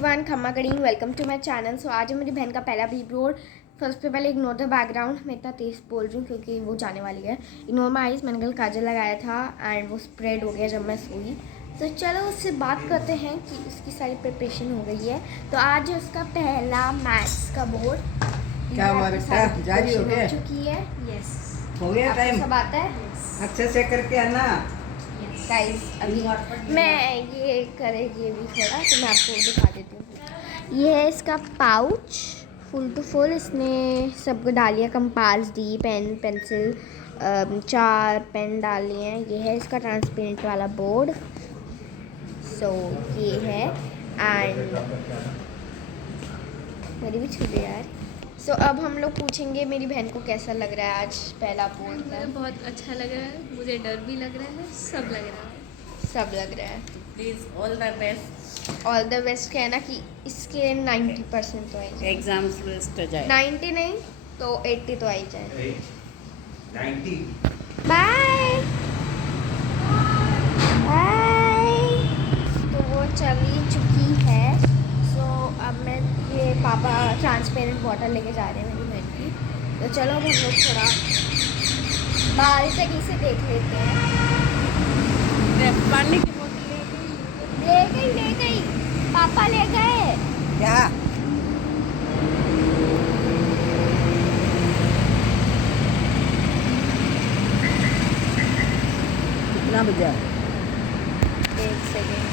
Everyone, खम्मा करीम, welcome to my channel. सो आज है मेरी बहन का पहला वीडियो। फर्स्ट पे पहले इग्नोर द बैकग्राउंड। मैं इतना तेज़ बोल रही हूँ क्योंकि वो जाने वाली है। इग्नोर माई आइज़, मैंने कल काजल लगाया था एंड वो स्प्रेड हो गया जब मैं सोई। तो चलो उससे बात करते हैं कि उसकी सारी प्रिपरेशन हो गई है। तो आज उसका पहला मैथ्स का बोर्ड क्या जारी हो गया? चुकी है। यस, हो गया टाइम। सब आता है अच्छे से करके आना गाइस। अभी मैं ये करेगी भी थोड़ा, तो मैं आपको दिखा देती हूँ। ये है इसका पाउच, फुल टू फुल। इसने सबको डालिए, कंपास दी, पेन, पेंसिल, 4 पेन डाली हैं। ये है इसका ट्रांसपेरेंट वाला बोर्ड। सो ये है एंड मेरी भी छुट्टी यार। सो अब हम लोग पूछेंगे मेरी बहन को कैसा लग रहा है आज पहला बोर्ड का। मुझे बहुत अच्छा लग रहा है, मुझे डर भी लग रहा है, सब लग रहा है। सब लग रहा है। Please all the best. All the best कहना कि इसके 90% तो आई जाए। एग्जाम्स बेस्ट जाए। 90 नहीं तो 80 तो आई जाए। 90। Bye bye. तो वो चली चुकी है। सो अब मैं ये पापा ट्रांसपेरेंट बॉटल लेके जा रहे हैं मेरी बहन की। तो चलो अब हम लोग थोड़ा बालकनी से देख लेते हैं। पानी की बोतल ले गई पापा ले गए। क्या कितना बजा? एक सेकेंड।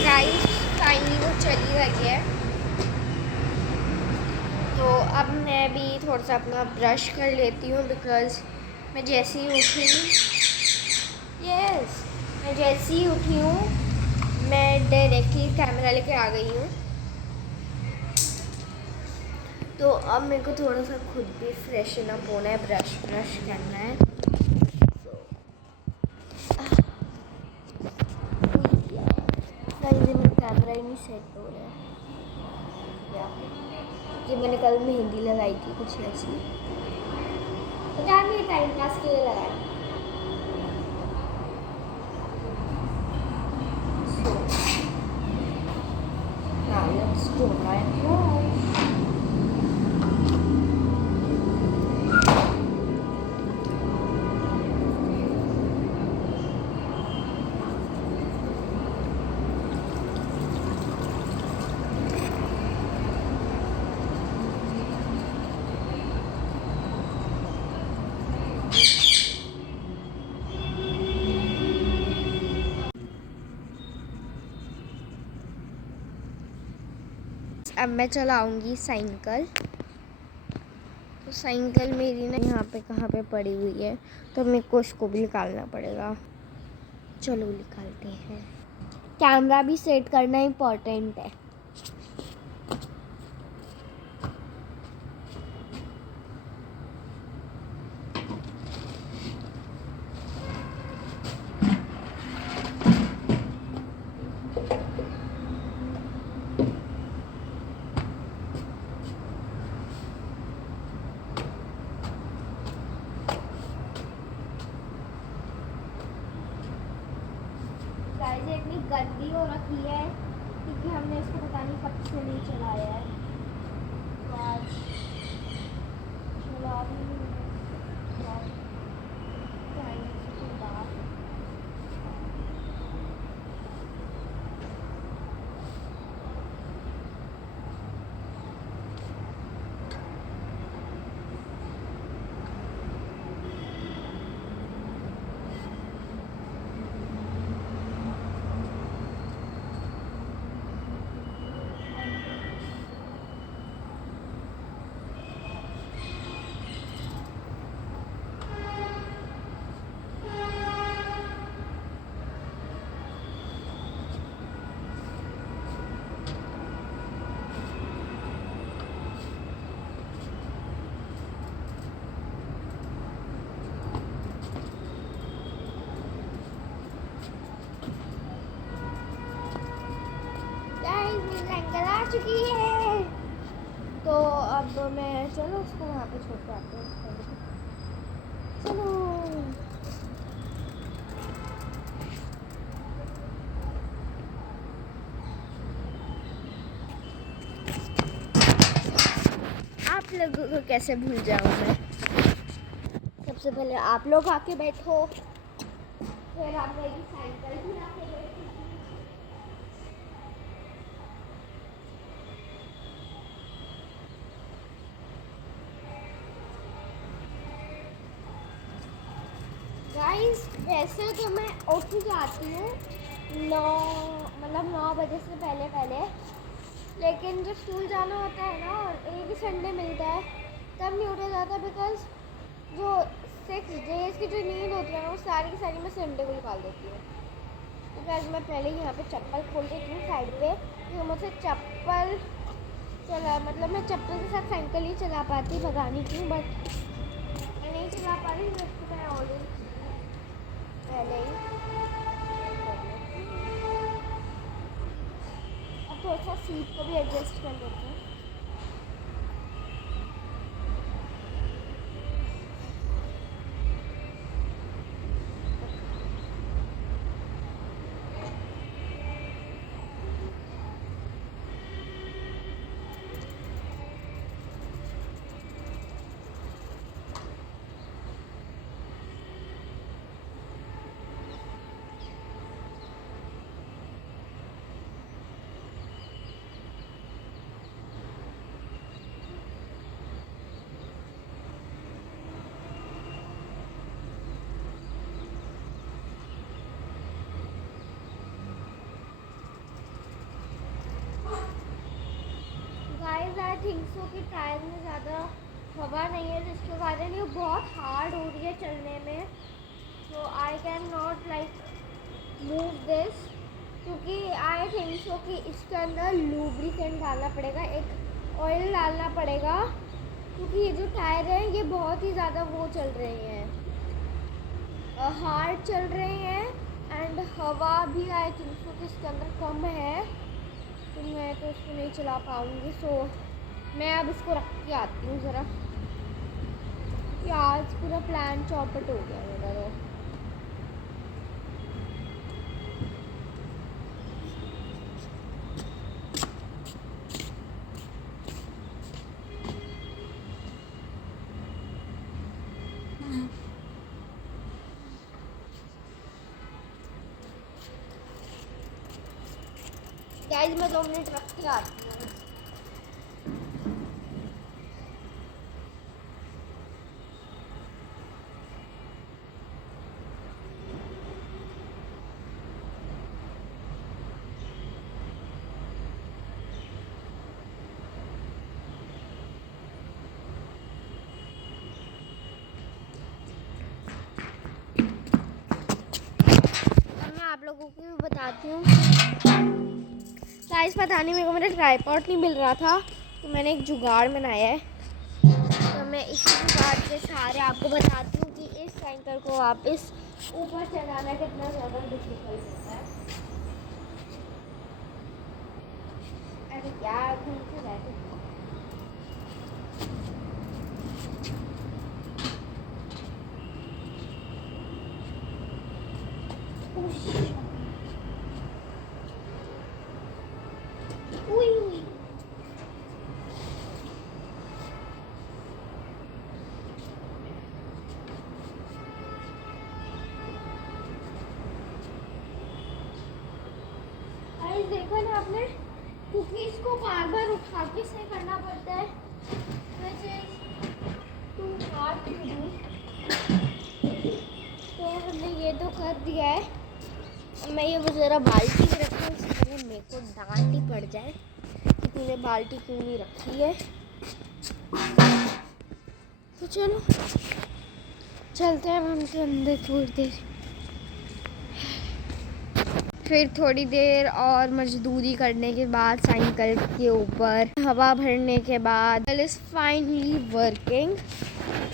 गाइस फाइनली वो चली गई है। तो अब मैं भी थोड़ा सा अपना ब्रश कर लेती हूँ बिकॉज़ मैं जैसे ही उठी मैं जैसे ही उठी हूँ मैं डायरेक्टली कैमरा लेके आ गई हूँ। तो अब मेरे को थोड़ा सा खुद भी फ्रेशन अप होना है, ब्रश करना है। मेरा कैमरा ही नहीं सेट हो रहा है। ये मैंने कल मेहंदी लगाई थी कुछ ऐसी, पता नहीं, टाइम पास के लिए लगाई। Now let's do my hair. अब मैं चलाऊंगी साइकिल। तो साइकिल मेरी ना यहाँ पे कहाँ पे पड़ी हुई है, तो मेरे को उसको भी निकालना पड़ेगा। चलो निकालते हैं। कैमरा भी सेट करना इम्पोर्टेंट है। गाइस इतनी गंदी हो रखी है क्योंकि हमने इसको पता नहीं कब से नहीं चलाया है। तो आज चला भी चुकी है। तो अब मैं चलो उसको वहाँ पे छोड़ के आते हैं। चलो आप लोगों को कैसे भूल जाऊँ मैं। सबसे पहले आप लोग आके बैठो, फिर आप मेरी साइकिल भी आके बैठो। गाइस वैसे तो मैं उठ जाती हूँ 9 बजे से पहले, लेकिन जब स्कूल जाना होता है ना और एक ही संडे मिलता है तब नहीं उठा जाता, बिकॉज जो 6 डेज की जो नींद होती है ना वो सारी की सारी मैं संडे को निकाल देती हूँ। तो आज मैं पहले ही यहाँ पे चप्पल खोल देती हूँ साइड पे, क्योंकि मुझसे चप्पल चला मतलब मैं चप्पल के साथ साइकिल ही चला पाती, भगानी थी बट मैं नहीं चला पा रही, जबकि मैं ऑलरेडी पहले ही। अब थोड़ा सा सीट को भी एडजस्ट कर लेते हैं। आई थिंक सो कि टायर में ज़्यादा हवा नहीं है, जिसके कारण ये बहुत हार्ड हो रही है चलने में। So I can not like move this, क्योंकि आई थिंक सो कि इसके अंदर लूब्रिकेंट डालना पड़ेगा, एक ऑयल डालना पड़ेगा, क्योंकि ये जो टायर है ये बहुत ही ज़्यादा वो चल रहे हैं, हार्ड चल रहे हैं एंड हवा भी आई थिंक सो कि इसके अंदर कम है, तो मैं तो इसको नहीं चला पाऊँगी। सो मैं अब इसको रख के आती हूँ ज़रा। आज पूरा प्लान चौपट हो गया मेरा तो। गाइस मैं 2 मिनट रख के आती हूँ। आप लोगों को भी बताती हूँ गाइस, पता नहीं मेरे को मेरा ट्राइपॉड नहीं मिल रहा था, तो मैंने एक जुगाड़ बनाया है। तो मैं इसी जुगाड़ के सहारे आपको बताती हूँ कि इस साइकिल को वापस ऊपर चलाना कितना ज़्यादा डिफिकल्ट होता है। अरे यार घूम के बैठे देखा ना आपने, क्योंकि इसको बार बार उठा के से करना पड़ता है, तो हमने ये तो कर दिया है। मैं ये ज़रा बाल्टी में रखूँ, उससे पहले मेरे को डांट ही पड़ जाए कि तूने बाल्टी क्यों नहीं रखी है। तो चलो चलते हैं हम तो अंदर थोड़ी देर, फिर थोड़ी देर और मजदूरी करने के बाद साइकिल के ऊपर हवा भरने के बाद इट इज़ फाइनली वर्किंग।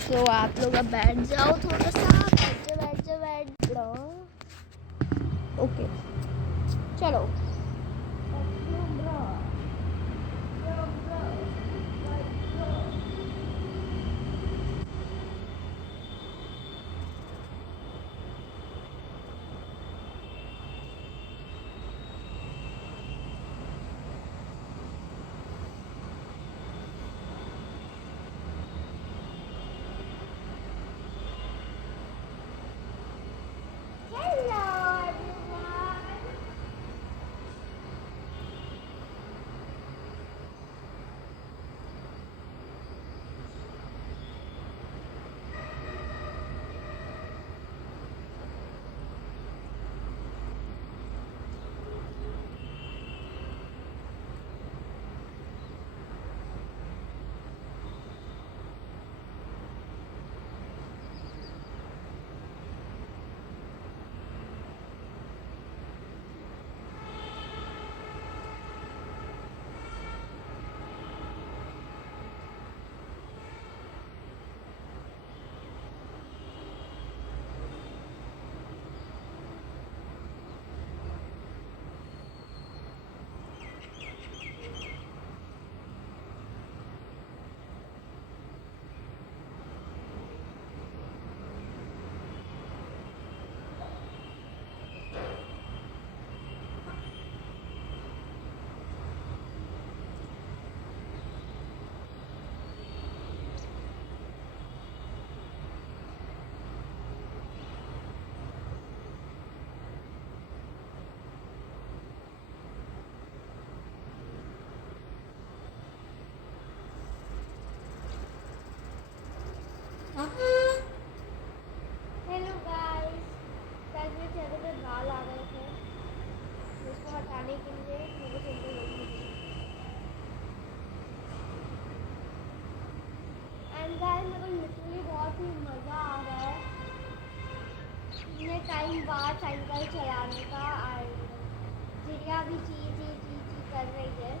तो आप लोग अब बैठ जाओ, थोड़ा सा बैठ जाओ। ओके चलो चलाने का और चिड़िया भी ची कर रही है।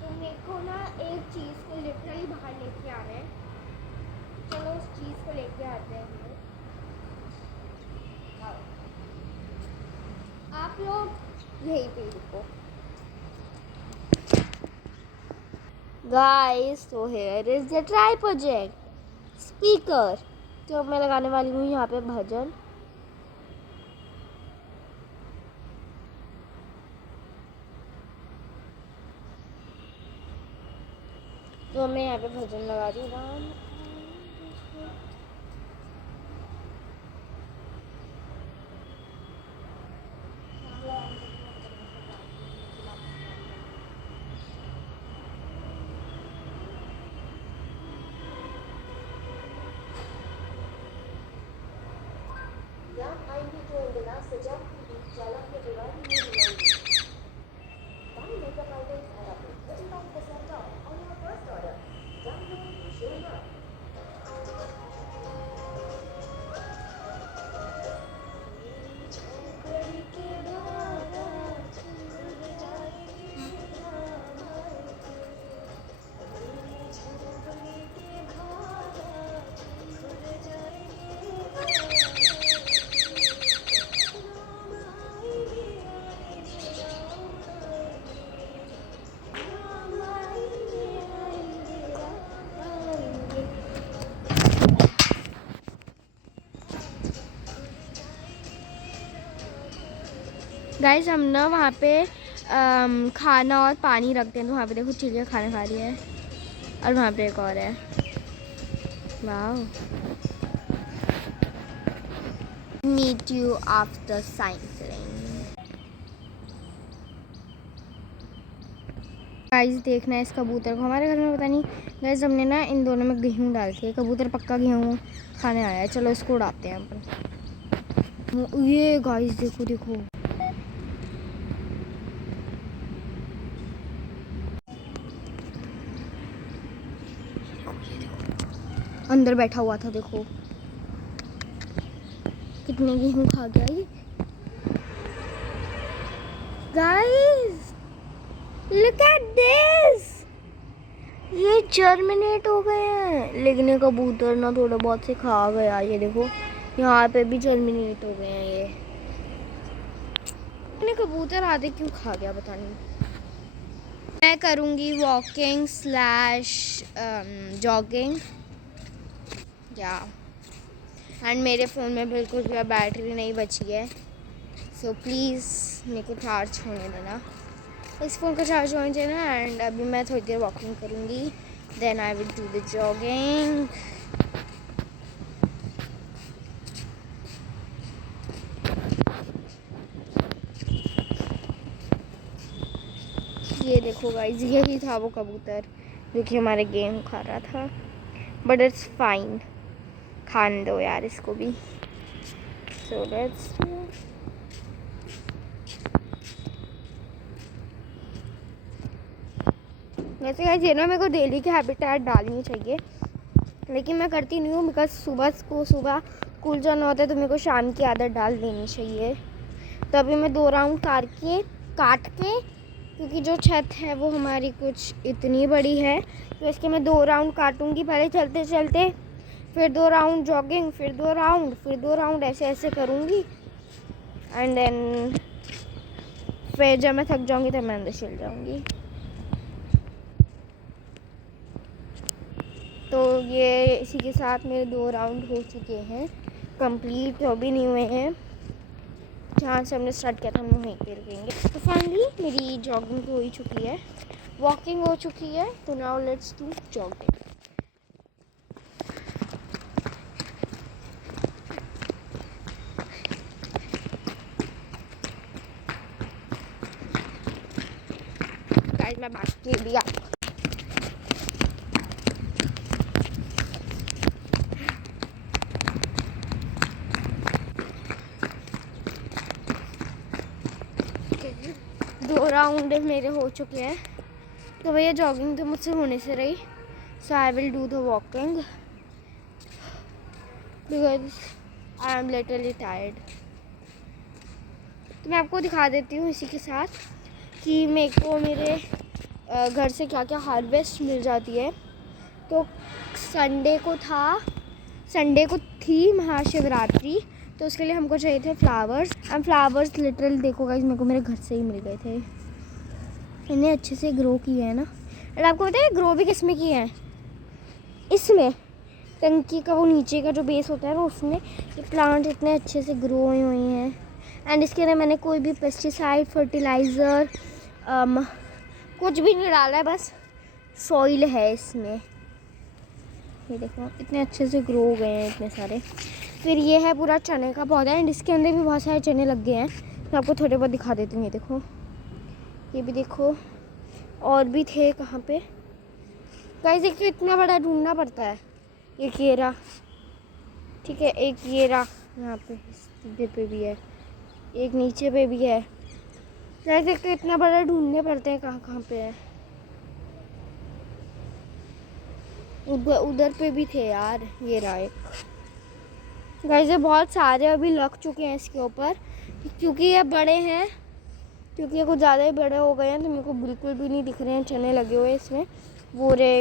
तो मेरे को ना एक चीज़ को लिटरली बाहर लेके आना है। चलो उस चीज़ को लेके आते हैं हम लोग। आप लोग यहीं पे रुको। गाइस, तो here is the try project speaker. तो मैं लगाने वाली हूँ यहाँ पे भजन। तो मैं यहाँ पे भजन लगा रही हूँ। गाइस, हम ना वहाँ पे खाना और पानी रखते हैं। तो वहाँ पे देखो चिड़िया खाना खा रही है और वहाँ पे एक और है। Wow, meet you after cycling. Guys, देखना है इस कबूतर को। हमारे घर में पता नहीं गाइस, हमने ना इन दोनों में गेहूँ डाल के, कबूतर पक्का गेहूँ खाने आया है। चलो इसको उड़ाते हैं अपन। ये गाइस देखो देखो, अंदर बैठा हुआ था। देखो कितने गेहूं खा गया ये। गाइस लुक एट दिस, ये जर्मिनेट हो गए हैं। लेकिन ये कबूतर ना थोड़ा बहुत से खा गया। ये देखो यहाँ पे भी जर्मिनेट हो गए हैं। ये कबूतर आधे क्यों खा गया पता नहीं। मैं करूँगी वॉकिंग स्लैश जॉगिंग या एंड मेरे फ़ोन में बिल्कुल भी बैटरी नहीं बची है। सो प्लीज़ मेरे को चार्ज होने देना, इस फ़ोन का चार्ज होने देना। एंड अभी मैं थोड़ी देर वॉकिंग करूँगी, then I will do the jogging. ये देखो गाइस, यही था वो कबूतर जो कि हमारे गेम खा रहा था। बट इट्स फाइन, खाने दो यार इसको भी। सो लेट्स वैसे गाइस, ये ना मेरे को डेली के हैबिटेट डालनी चाहिए, लेकिन मैं करती नहीं हूँ। बिकॉज सुबह स्कूल जाना होता है, तो मेरे को शाम की आदत डाल देनी चाहिए। तो अभी मैं 2 राउंड काट के क्योंकि जो छत है वो हमारी कुछ इतनी बड़ी है, तो इसके मैं 2 राउंड काटूंगी पहले चलते चलते, फिर 2 राउंड जॉगिंग, फिर 2 राउंड, फिर 2 राउंड, ऐसे ऐसे करूँगी। एंड देन फिर जब मैं थक जाऊँगी तब मैं अंदर चल जाऊँगी। तो ये इसी के साथ मेरे 2 राउंड हो चुके हैं कंप्लीट, तो अभी नहीं हुए हैं। जहाँ से हमने स्टार्ट किया था हम वहीं पे रुकेंगे। तो फाइनली मेरी जॉगिंग हो ही चुकी है, वॉकिंग हो चुकी है। तो now let's do jogging. Guys मैं भाग के भी दो राउंड मेरे हो चुके हैं। तो भैया जॉगिंग तो मुझसे होने से रही, so I will do the walking because I am literally tired. तो मैं आपको दिखा देती हूँ इसी के साथ कि मेरे को मेरे घर से क्या क्या हार्वेस्ट मिल जाती है। तो संडे को थी महाशिवरात्रि, तो उसके लिए हमको चाहिए थे फ्लावर्स। एंड फ्लावर्स लिटरली देखो गाइस, मेरे को मेरे घर से ही मिल गए थे। इन्हें अच्छे से ग्रो किए हैं ना। और आपको पता है ग्रो भी किस में किए हैं? इसमें टंकी का वो नीचे का जो बेस होता है ना, उसमें ये प्लांट इतने अच्छे से ग्रो हुए हैं। एंड इसके अंदर मैंने कोई भी पेस्टिसाइड, फर्टिलाइज़र कुछ भी नहीं डाला है, बस सॉइल है इसमें। ये देखो इतने अच्छे से ग्रो हो गए हैं इतने सारे। फिर ये है पूरा चने का पौधा एंड इसके अंदर भी बहुत सारे चने लग गए हैं। मैं आपको थोड़े बहुत दिखा देती हूँ। ये देखो, ये भी देखो, और भी थे कहाँ पे गाइस। एक तो इतना बड़ा ढूंढना पड़ता है। एक ये रहा, ठीक है, एक ये रहा यहाँ पे सीधे पे भी है, एक नीचे पे भी है। गाइस एक तो इतना बड़ा ढूंढने पड़ते हैं कहाँ कहाँ पे है। उधर पे भी थे यार, ये रहा एक। गाइस ये बहुत सारे अभी लग चुके हैं इसके ऊपर, क्योंकि ये बड़े हैं, क्योंकि ये कुछ ज़्यादा ही बड़े हो गए हैं। तो मेरे को बिल्कुल भी नहीं दिख रहे हैं चने लगे हुए इसमें। वो रे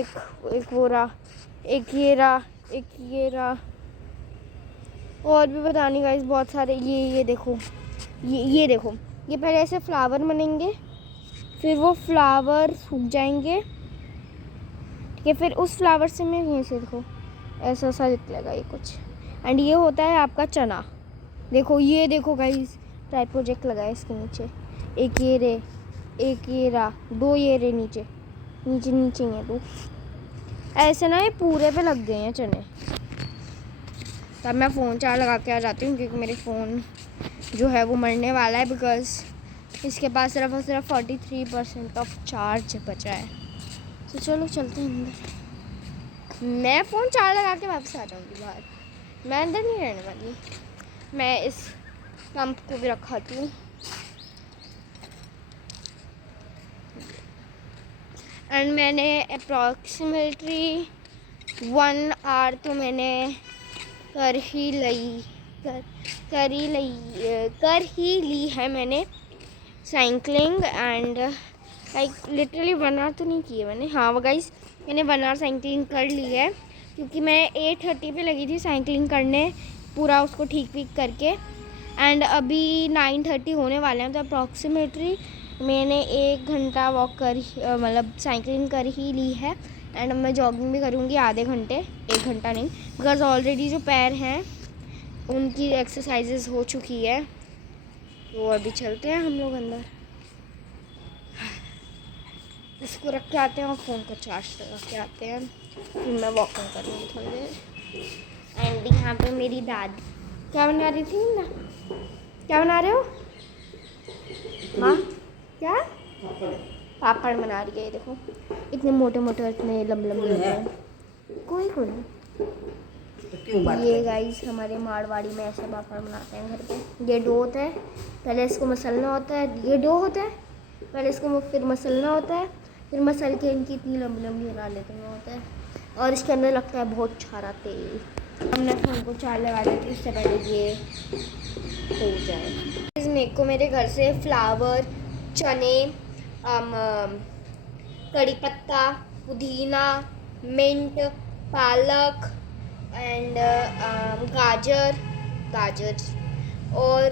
एक वो रहा, एक ये रहा, एक ये रहा, और भी पता नहीं गाइस बहुत सारे। ये देखो, ये देखो, ये पहले ऐसे फ्लावर बनेंगे, फिर वो फ्लावर सूख जाएंगे, ठीक है। फिर उस फ्लावर से मैं यहीं से देखो ऐसा सा निकलेगा ये कुछ। एंड ये होता है आपका चना। देखो ये देखो गाइस, टाइप प्रोजेक्ट लगा है इसके नीचे। एक ये रे, एक ये रहा, दो ये रे नीचे नीचे नीचे ही है दो। ऐसे ना ये पूरे पे लग गए हैं चने। तब मैं फ़ोन चार्ज लगा के आ जाती हूँ, क्योंकि मेरे फ़ोन जो है वो मरने वाला है, बिकॉज इसके पास सिर्फ और सिर्फ 43% ऑफ चार्ज बचा है। तो चलो चलते हैं अंदर। मैं फ़ोन चार्ज लगा के वापस आ जाऊँगी बाहर, मैं अंदर नहीं रहने वाली। मैं इस पंप को भी रखाती हूँ। एंड मैंने अप्रॉक्सीमेटली 1 आवर तो मैंने कर ही ली है मैंने cycling. And like literally 1 hour तो नहीं की है मैंने। हाँ गाइस, मैंने 1 आवर साइकिलिंग कर ली है, क्योंकि मैं 8:30 पे लगी थी साइकिलिंग करने, पूरा उसको ठीक करके। एंड अभी 9:30 होने वाले हैं, तो अप्रॉक्सीमेटली मैंने 1 घंटा वॉक मतलब साइकिलिंग कर ही ली है। एंड मैं जॉगिंग भी करूँगी आधे घंटे, 1 घंटा नहीं, बिकॉज ऑलरेडी जो पैर हैं उनकी एक्सरसाइजेस हो चुकी है। तो अभी चलते हैं हम लोग अंदर, इसको रख के आते हैं और फ़ोन को चार्ज लगा के आते हैं। फिर मैं वॉकिंग करूँगी थोड़ी देर। एंड यहाँ पे मेरी दादी क्या बना रही थी ना, क्या बना रहे हो माँ? क्या पापड़ बना रही है। ये देखो इतने मोटे मोटे, इतने लंबे लंबे। कोई ये गाइस हमारे मारवाड़ी में ऐसे पापड़ बनाते हैं घर पे। ये डो होता है, पहले इसको मसलना होता है। ये डो होता है, पहले इसको फिर मसलना होता है, फिर मसल के इनकी इतनी लंबी लंबी बना लेते हैं होता है। और इसके अंदर लगता है बहुत सारा तेल। हमने फ़ोन को चार्ज लगा दिया, इससे पहले ये हो जाए। मेरे को मेरे घर से फ्लावर, चने, कड़ी पत्ता, पुदीना, मिंट, पालक एंड गाजर और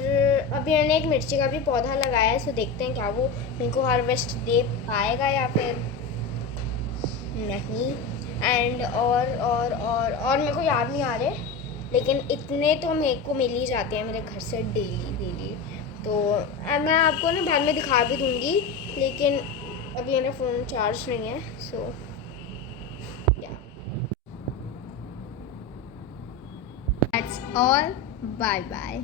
अभी मैंने एक मिर्ची का भी पौधा लगाया है। सो देखते हैं क्या वो मेरे को हार्वेस्ट दे पाएगा या फिर नहीं। एंड और मेरे को याद नहीं आ रहे, लेकिन इतने तो मेरे को मिल ही जाते हैं मेरे घर से डेली। तो मैं आपको ना बाद में दिखा भी दूँगी, लेकिन अभी मेरा फ़ोन चार्ज नहीं है। So that's all, bye bye.